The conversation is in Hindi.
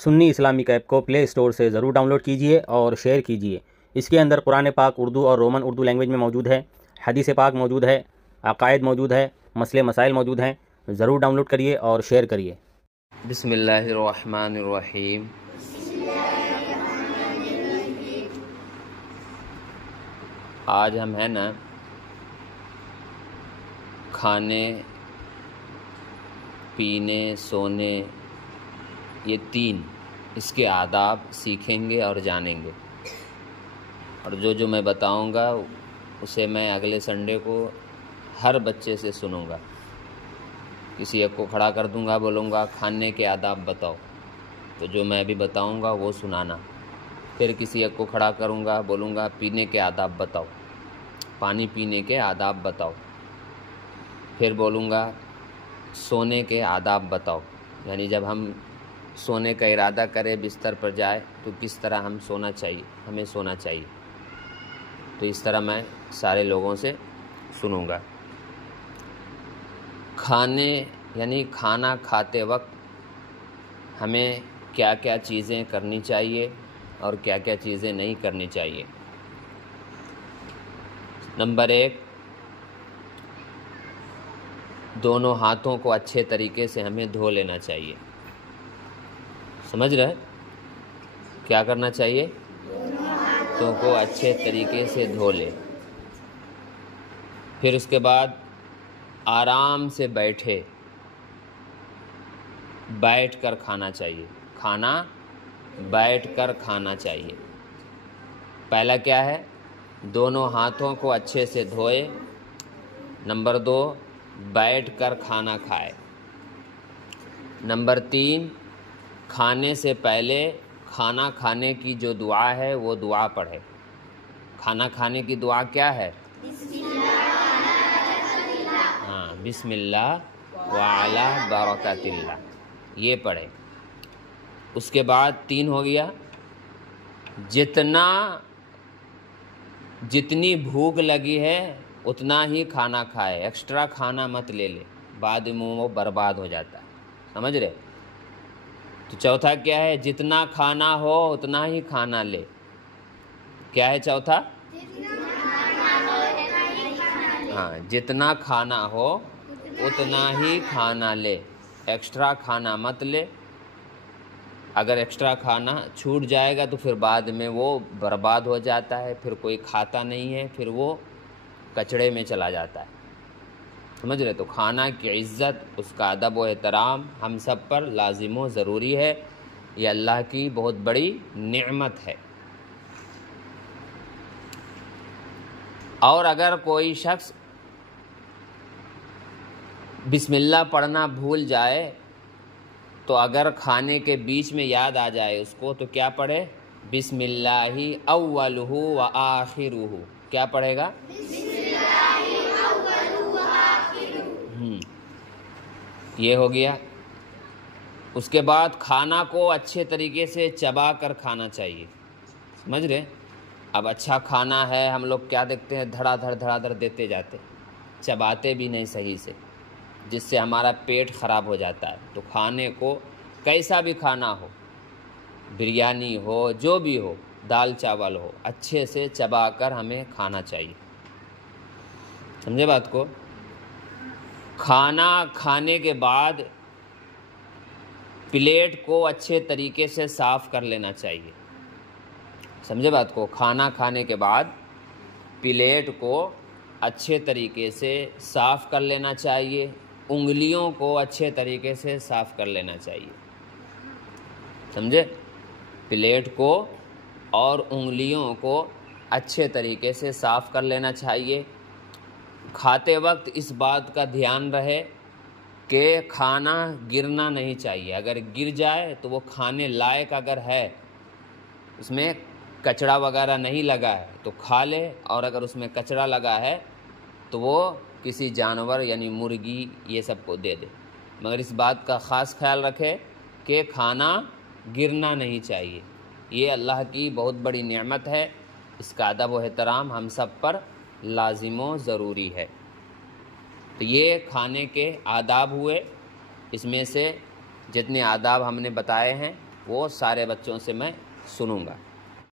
सुन्नी इस्लामिक ऐप को प्ले स्टोर से ज़रूर डाउनलोड कीजिए और शेयर कीजिए। इसके अंदर कुरान पाक उर्दू और रोमन उर्दू लैंग्वेज में मौजूद है, हदीस पाक मौजूद है, अकायद मौजूद है, मसले मसाइल मौजूद हैं। ज़रूर डाउनलोड करिए और शेयर करिए। बिस्मिल्लाहिर्रहमानिर्रहीम। आज हम है ना खाने पीने सोने ये तीन इसके आदाब सीखेंगे और जानेंगे। और जो मैं बताऊंगा उसे मैं अगले संडे को हर बच्चे से सुनूंगा। किसी एक को खड़ा कर दूंगा, बोलूँगा खाने के आदाब बताओ, तो जो मैं अभी बताऊंगा वो सुनाना। फिर किसी एक को खड़ा करूंगा, बोलूँगा पीने के आदाब बताओ, पानी पीने के आदाब बताओ। फिर बोलूँगा सोने के आदाब बताओ, यानी जब हम सोने का इरादा करें, बिस्तर पर जाए तो किस तरह हमें सोना चाहिए। तो इस तरह मैं सारे लोगों से सुनूंगा। खाने यानी खाना खाते वक्त हमें क्या क्या चीज़ें करनी चाहिए और क्या क्या चीज़ें नहीं करनी चाहिए। नंबर 1, दोनों हाथों को अच्छे तरीके से हमें धो लेना चाहिए। समझ रहे? क्या करना चाहिए? हाथों को अच्छे तरीके से धो ले। फिर उसके बाद आराम से बैठ कर खाना चाहिए। खाना बैठ कर खाना चाहिए। पहला क्या है? दोनों हाथों को अच्छे से धोए। नंबर 2, बैठ कर खाना खाए। नंबर 3, खाने से पहले खाना खाने की जो दुआ है वो दुआ पढ़े। खाना खाने की दुआ क्या है? बिस्मिल्लाह व अला बरकतिल्लाह, ये पढ़े। उसके बाद 3 हो गया, जितनी भूख लगी है उतना ही खाना खाए, एक्स्ट्रा खाना मत ले, बाद में वो बर्बाद हो जाता है। समझ रहे? तो चौथा क्या है? जितना खाना हो उतना ही खाना ले। क्या है चौथा? जितना खाना हो उतना ही खाना ले, एक्स्ट्रा खाना मत ले। अगर एक्स्ट्रा खाना छूट जाएगा तो फिर बाद में वो बर्बाद हो जाता है, फिर कोई खाता नहीं है, फिर वो कचड़े में चला जाता है। समझ रहे? तो खाना की इज़्ज़त, उसका अदब व एहतराम हम सब पर लाजिम व ज़रूरी है। ये अल्लाह की बहुत बड़ी नेमत है। और अगर कोई शख्स बिस्मिल्लाह पढ़ना भूल जाए तो अगर खाने के बीच में याद आ जाए उसको, तो क्या पढ़े? बिस्मिल्लाहि अव्वलुहु व आखिरुहु। क्या पढ़ेगा? बिस्मिल्लाहि अव्वलुहु व आखिरुहु। ये हो गया। उसके बाद खाना को अच्छे तरीके से चबा कर खाना चाहिए। समझ रहे? अब अच्छा खाना है, हम लोग क्या देखते हैं, धड़ाधड़ देते जाते, चबाते भी नहीं सही से, जिससे हमारा पेट ख़राब हो जाता है। तो खाने को कैसा भी खाना हो, बिरयानी हो, जो भी हो, दाल चावल हो, अच्छे से चबा कर हमें खाना चाहिए। समझे बात को? खाना खाने के बाद प्लेट को अच्छे तरीके से साफ़ कर लेना चाहिए। समझे बात को? खाना खाने के बाद प्लेट को अच्छे तरीके से साफ़ कर लेना चाहिए। उंगलियों को अच्छे तरीके से साफ़ कर लेना चाहिए। समझे? प्लेट को और उंगलियों को अच्छे तरीके से साफ़ कर लेना चाहिए। खाते वक्त इस बात का ध्यान रहे कि खाना गिरना नहीं चाहिए। अगर गिर जाए तो वो खाने लायक अगर है, उसमें कचड़ा वगैरह नहीं लगा है तो खा ले, और अगर उसमें कचड़ा लगा है तो वो किसी जानवर यानी मुर्गी ये सब को दे दे। मगर इस बात का ख़ास ख्याल रखे कि खाना गिरना नहीं चाहिए। ये अल्लाह की बहुत बड़ी नेमत है, इसका अदब व एहतराम हम सब पर लाजिम व ज़रूरी है। तो ये खाने के आदाब हुए। इसमें से जितने आदाब हमने बताए हैं वो सारे बच्चों से मैं सुनूंगा।